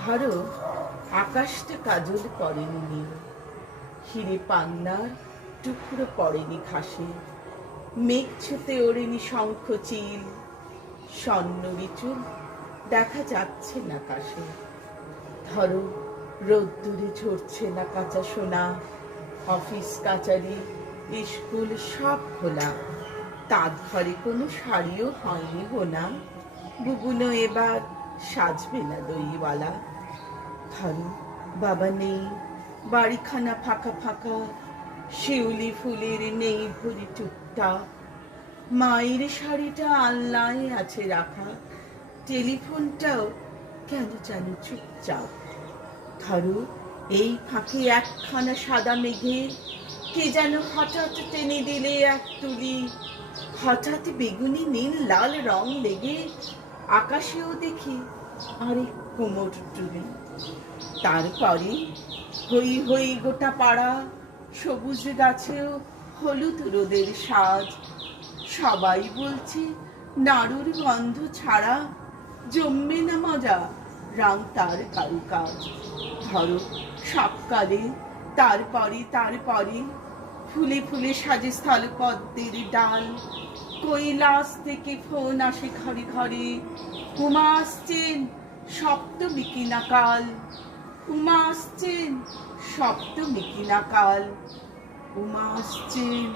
ধরো আকাশটা কাজল করেনি নীল, হিরে পান্নার টুকরো পড়েনি ঘাসে, মেঘ ছুতে ওড়েনি শঙ্খ চিল, স্বর্ণ বিচুল দেখা যাচ্ছে না কাশে। ধরো রোদ্দুরে ঝরছে না কাঁচা সোনা, অফিস কাচারি স্কুল সব খোলা, তাঁত ঘরে কোনো শাড়িও হয়নি গোনা, বুবুনো এবার সাজবে না দইওয়ালা। ধরো বাবা নেই, বাড়িখানা ফাঁকা ফাঁকা, শিউলি ফুলের নেই ভরি টুকটা, মায়ের শাড়িটা আলনায় আছে রাখা, টেলিফোনটাও কেন জানি চুপচাপ। ধরো এই ফাঁকে একখানা সাদা মেঘে কে যেন হঠাৎ টেনে দিলে এক তুলি, হঠাৎ বেগুনি নীল লাল রং লেগে আকাশেও দেখি আরেক কোমর টুলি। তারপরে হই হই গোটা পাড়া, সবুজ গাছেও হলুদ রোদের সাজ, সবাই বলছে নাড়ুর গন্ধ ছাড়া জমবে না মজা রং তার কারুকাজ। ধরো সবকালে তারপরে ফুলে ফুলে সাজে স্থল পদ্মের ডাল, কৈলাস থেকে ফোন আসে ঘরে ঘরে, উমা আসছেন সপ্তমী কিনা কাল, উমা আসছেন সপ্তমী কিনা কাল, উমা আসছেন